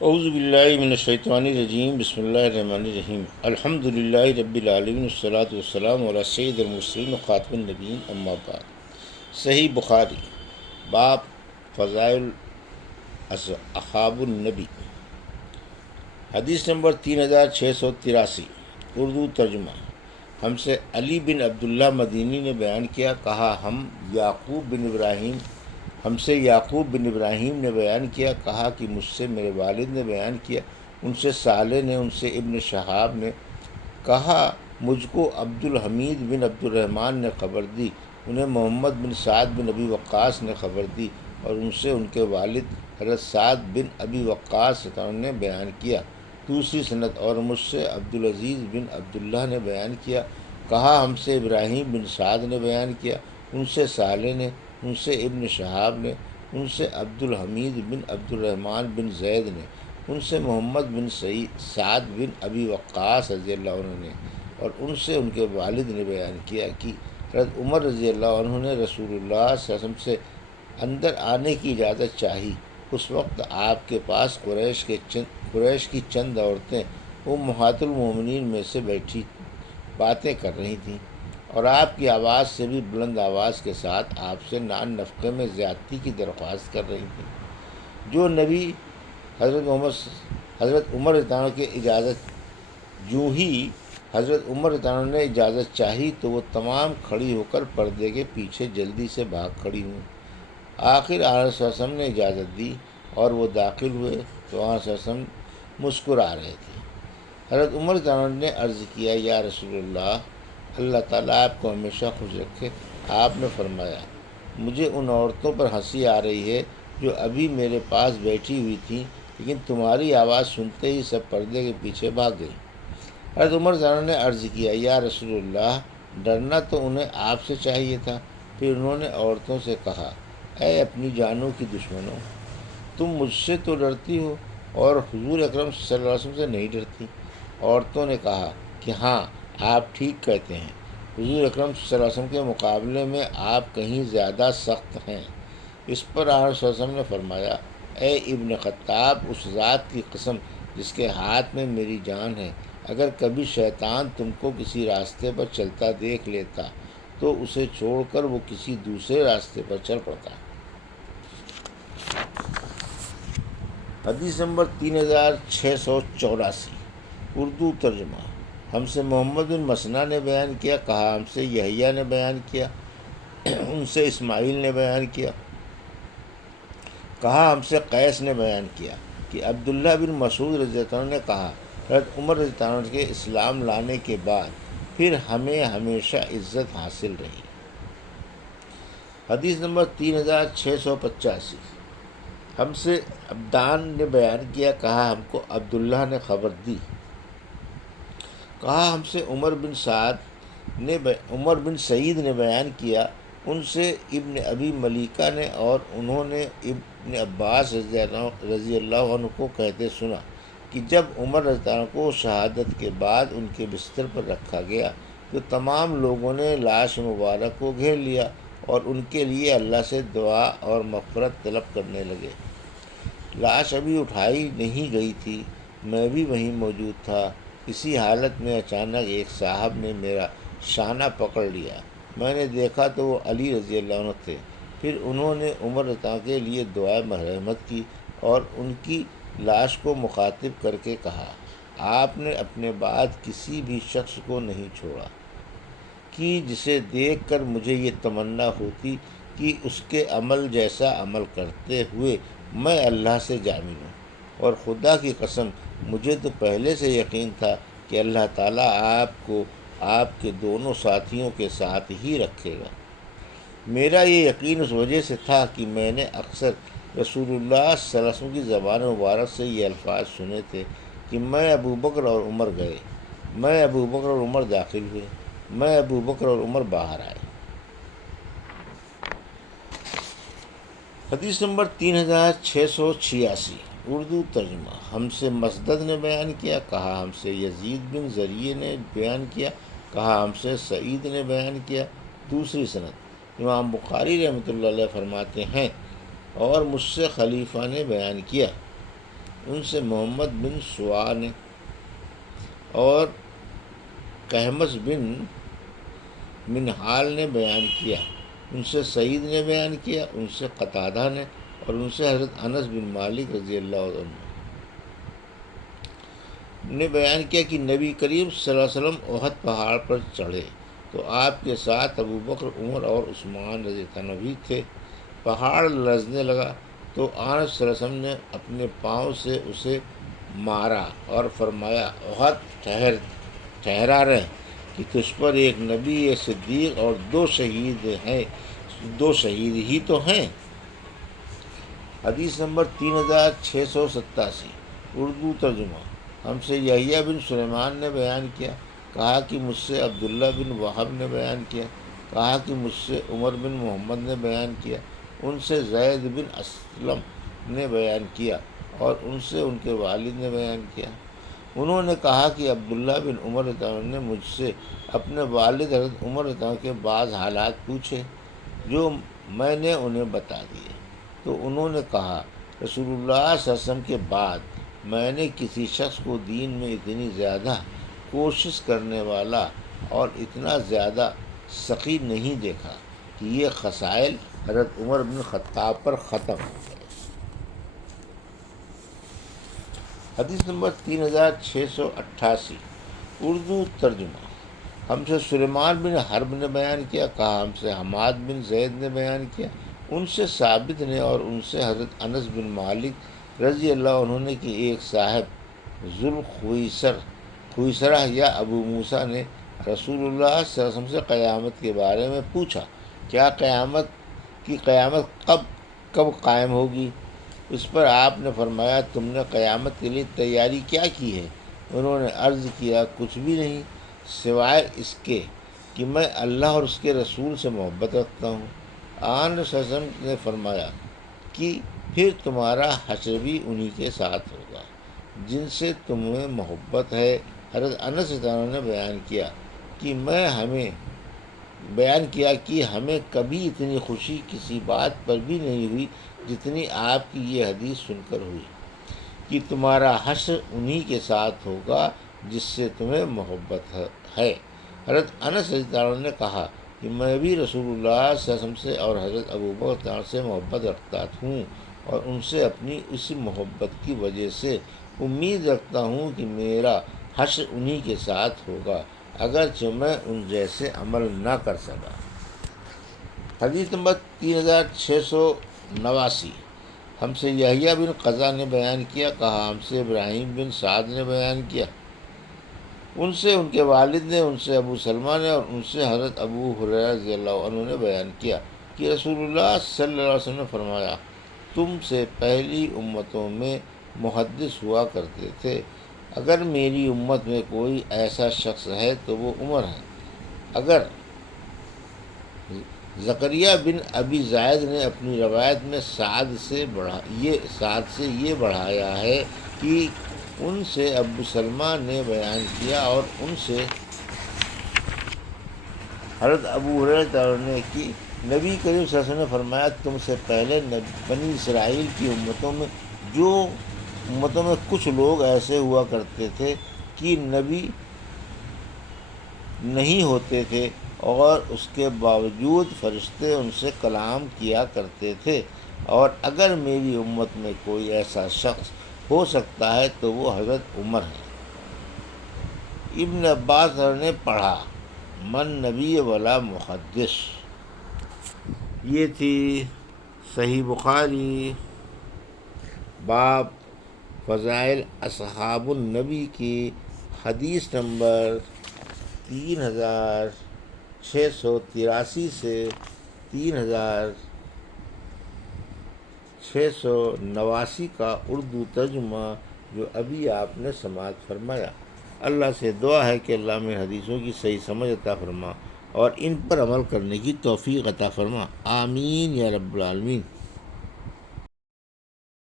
اعوذ باللہ من الشیطان الرجیم، بسم اللہ الرحمن الرحیم، الحمد للہ رب العالمین، والصلاة والسلام علی سید المرسلین خاتم النبیین، اما بعد۔ صحیح بخاری، باب فضائل اصحاب النبی، حدیث نمبر 3683، اردو ترجمہ۔ ہم سے علی بن عبداللہ مدینی نے بیان کیا، کہا ہم سے یعقوب بن ابراہیم نے بیان کیا، کہا کہ مجھ سے میرے والد نے بیان کیا، ان سے صالح نے، ان سے ابن شہاب نے، کہا مجھ کو عبد الحمید بن عبد الرحمن نے خبر دی، انہیں محمد بن سعد بن ابی وقاص نے خبر دی، اور ان سے ان کے والد حضرت سعد بن ابی وقاص نے بیان کیا، دوسری سند، اور مجھ سے عبدالعزیز بن عبداللہ نے بیان کیا، کہا ہم سے ابراہیم بن سعد نے بیان کیا، ان سے صالح نے، ان سے ابن شہاب نے، ان سے عبد الحمید بن عبد الرحمن بن زید نے، ان سے محمد بن سعد بن ابی وقاص رضی اللہ عنہ نے، اور ان سے ان کے والد نے بیان کیا کہ حضرت عمر رضی اللہ عنہ نے رسول اللہ صلی اللہ علیہ وسلم سے اندر آنے کی اجازت چاہی۔ اس وقت آپ کے پاس قریش کی چند عورتیں امہات المومنین میں سے بیٹھی باتیں کر رہی تھیں، اور آپ کی آواز سے بھی بلند آواز کے ساتھ آپ سے نان نفقے میں زیادتی کی درخواست کر رہی تھیں۔ جو نبی حضرت عمر رضی اللہ عنہ کی اجازت جو ہی حضرت عمر رضی اللہ عنہ نے اجازت چاہی تو وہ تمام کھڑی ہو کر پردے کے پیچھے جلدی سے بھاگ کھڑی ہوں۔ آخر آن صلی اللہ علیہ وسلم نے اجازت دی اور وہ داخل ہوئے تو آن صلی اللہ علیہ وسلم مسکرا رہے تھے۔ حضرت عمر رضی اللہ عنہ نے عرض کیا، یا رسول اللہ، اللہ تعالیٰ آپ کو ہمیشہ خوش رکھے۔ آپ نے فرمایا، مجھے ان عورتوں پر ہنسی آ رہی ہے جو ابھی میرے پاس بیٹھی ہوئی تھیں، لیکن تمہاری آواز سنتے ہی سب پردے کے پیچھے بھاگ گئی۔ حضرت عمر رضی اللہ عنہ نے عرض کیا، یا رسول اللہ، ڈرنا تو انہیں آپ سے چاہیے تھا۔ پھر انہوں نے عورتوں سے کہا، اے اپنی جانوں کی دشمنوں، تم مجھ سے تو ڈرتی ہو اور حضور اکرم صلی اللہ علیہ وسلم سے نہیں ڈرتی۔ عورتوں نے کہا کہ ہاں، آپ ٹھیک کہتے ہیں، حضور اکرم صلی اللہ علیہ وسلم کے مقابلے میں آپ کہیں زیادہ سخت ہیں۔ اس پر آپ صلی اللہ علیہ وسلم نے فرمایا، اے ابن خطاب، اس ذات کی قسم جس کے ہاتھ میں میری جان ہے، اگر کبھی شیطان تم کو کسی راستے پر چلتا دیکھ لیتا تو اسے چھوڑ کر وہ کسی دوسرے راستے پر چل پڑتا۔ حدیث نمبر 3684، اردو ترجمہ۔ ہم سے محمد بن مسنہ نے بیان کیا، کہا ہم سے یحییٰ نے بیان کیا، ان سے اسماعیل نے بیان کیا، کہا ہم سے قیس نے بیان کیا کہ عبداللہ بن مسعود رضی اللہ عنہ نے کہا، حضرت عمر رضی اللہ عنہ کے اسلام لانے کے بعد پھر ہمیں ہمیشہ عزت حاصل رہی۔ حدیث نمبر 3685، ہم سے عبدان نے بیان کیا، کہا ہم کو عبداللہ نے خبر دی، کہا ہم سے عمر بن سعید نے بیان کیا، ان سے ابن ابی ملیکہ نے، اور انہوں نے ابن عباس رضی اللہ عنہ کو کہتے سنا کہ جب عمر رضی اللہ عنہ کو شہادت کے بعد ان کے بستر پر رکھا گیا تو تمام لوگوں نے لاش مبارک کو گھیر لیا اور ان کے لیے اللہ سے دعا اور مغفرت طلب کرنے لگے۔ لاش ابھی اٹھائی نہیں گئی تھی، میں بھی وہیں موجود تھا۔ اسی حالت میں اچانک ایک صاحب نے میرا شانہ پکڑ لیا، میں نے دیکھا تو وہ علی رضی اللہ عنہ تھے۔ پھر انہوں نے عمر رضی اللہ عنہ کے لیے دعائے مرحمت کی اور ان کی لاش کو مخاطب کر کے کہا، آپ نے اپنے بعد کسی بھی شخص کو نہیں چھوڑا کہ جسے دیکھ کر مجھے یہ تمنا ہوتی کہ اس کے عمل جیسا عمل کرتے ہوئے میں اللہ سے جامع ہوں، اور خدا کی قسم مجھے تو پہلے سے یقین تھا کہ اللہ تعالیٰ آپ کو آپ کے دونوں ساتھیوں کے ساتھ ہی رکھے گا۔ میرا یہ یقین اس وجہ سے تھا کہ میں نے اکثر رسول اللہ صلی اللہ علیہ وسلم کی زبان مبارک سے یہ الفاظ سنے تھے کہ میں ابو بکر اور عمر گئے، میں ابو بکر اور عمر داخل ہوئے، میں ابو بکر اور عمر باہر آئے۔ حدیث نمبر 3686، اردو ترجمہ۔ ہم سے مسدد نے بیان کیا، کہا ہم سے یزید بن زریع نے بیان کیا، کہا ہم سے سعید نے بیان کیا، دوسری سند۔ امام بخاری رحمۃ اللہ علیہ فرماتے ہیں، اور مجھ سے خلیفہ نے بیان کیا، ان سے محمد بن سوا نے اور قہمس بن منہال نے بیان کیا، ان سے سعید نے بیان کیا، ان سے قتادہ نے، اور ان سے حضرت انس بن مالک رضی اللہ عنہ نے بیان کیا کہ نبی کریم صلی اللہ علیہ وسلم احد پہاڑ پر چڑھے تو آپ کے ساتھ ابو بکر، عمر اور عثمان رضی اللہ عنہ بھی تھے۔ پہاڑ لرزنے لگا تو آن صلی اللہ علیہ وسلم نے اپنے پاؤں سے اسے مارا اور فرمایا، احد ٹھہرا رہے کہ تجھ پر ایک نبی، ایک صدیق اور دو شہید ہیں، دو شہید ہی تو ہیں۔ حدیث نمبر 3687، اردو ترجمہ۔ ہم سے یحییٰ بن سلیمان نے بیان کیا، کہا کہ مجھ سے عبداللہ بن وہب نے بیان کیا، کہا کہ مجھ سے عمر بن محمد نے بیان کیا، ان سے زید بن اسلم نے بیان کیا، اور ان سے ان کے والد نے بیان کیا۔ انہوں نے کہا کہ عبداللہ بن عمر رضی اللہ عنہ نے مجھ سے اپنے والد حضرت عمر رضی اللہ عنہ کے بعض حالات پوچھے جو میں نے انہیں بتا دیے، تو انہوں نے کہا، رسول اللہ صلی اللہ علیہ وسلم کے بعد میں نے کسی شخص کو دین میں اتنی زیادہ کوشش کرنے والا اور اتنا زیادہ سخی نہیں دیکھا کہ یہ خصائل حضرت عمر بن خطاب پر ختم ہو گئے۔ حدیث نمبر 3688، اردو ترجمہ۔ ہم سے سلیمان بن حرب نے بیان کیا، کہا ہم سے حماد بن زید نے بیان کیا، ان سے ثابت نے اور ان سے حضرت انس بن مالک رضی اللہ عنہ نے کہ ایک صاحب ذوالخویسرہ یا ابو موسیٰ نے رسول اللہ صلی اللہ علیہ وسلم سے قیامت کے بارے میں پوچھا، کیا قیامت کب قائم ہوگی؟ اس پر آپ نے فرمایا، تم نے قیامت کے لیے تیاری کیا کی ہے؟ انہوں نے عرض کیا، کچھ بھی نہیں سوائے اس کے کہ میں اللہ اور اس کے رسول سے محبت رکھتا ہوں۔ آن صلی اللہ علیہ وسلم نے فرمایا کہ پھر تمہارا حشر بھی انہی کے ساتھ ہوگا جن سے تمہیں محبت ہے۔ حضرت انس رضی اللہ عنہ نے بیان کیا کہ ہمیں کبھی اتنی خوشی کسی بات پر بھی نہیں ہوئی جتنی آپ کی یہ حدیث سن کر ہوئی کہ تمہارا حشر انہی کے ساتھ ہوگا جس سے تمہیں محبت ہے۔ حضرت انس رضی اللہ عنہ نے کہا کہ میں بھی رسول اللہ صلی اللہ علیہ وسلم سے اور حضرت ابو بکر سے محبت رکھتا ہوں، اور ان سے اپنی اسی محبت کی وجہ سے امید رکھتا ہوں کہ میرا حشر انہی کے ساتھ ہوگا، اگرچہ میں ان جیسے عمل نہ کر سکا۔ حدیث نمبر 3689، ہم سے یحییٰ بن قزہ نے بیان کیا، کہا ہم سے ابراہیم بن سعد نے بیان کیا، ان سے ان کے والد نے، ان سے ابو سلمہ نے، اور ان سے حضرت ابو ہریرہ رضی اللہ عنہ نے بیان کیا کہ رسول اللہ صلی اللہ علیہ وسلم نے فرمایا، تم سے پہلی امتوں میں محدث ہوا کرتے تھے، اگر میری امت میں کوئی ایسا شخص ہے تو وہ عمر ہے۔ اگر زکریا بن ابی زائد نے اپنی روایت میں سعد سے یہ بڑھایا ہے کہ ان سے ابو سلمہ نے بیان کیا، اور ان سے حضرت ابو ہریرہ نے کہ نبی کریم صلی اللہ علیہ وسلم نے فرمایا، تم سے پہلے بنی اسرائیل کی امتوں میں کچھ لوگ ایسے ہوا کرتے تھے کہ نبی نہیں ہوتے تھے، اور اس کے باوجود فرشتے ان سے کلام کیا کرتے تھے، اور اگر میری امت میں کوئی ایسا شخص ہو سکتا ہے تو وہ حضرت عمر ہے۔ ابن عباس نے پڑھا، من نبی ولا محدث۔ یہ تھی صحیح بخاری باب فضائل اصحاب النبی کی حدیث نمبر 3683 سے 3689 کا اردو ترجمہ جو ابھی آپ نے سماعت فرمایا۔ اللہ سے دعا ہے کہ اللہ میں حدیثوں کی صحیح سمجھ عطا فرما اور ان پر عمل کرنے کی توفیق عطا فرما، آمین یا رب العالمین۔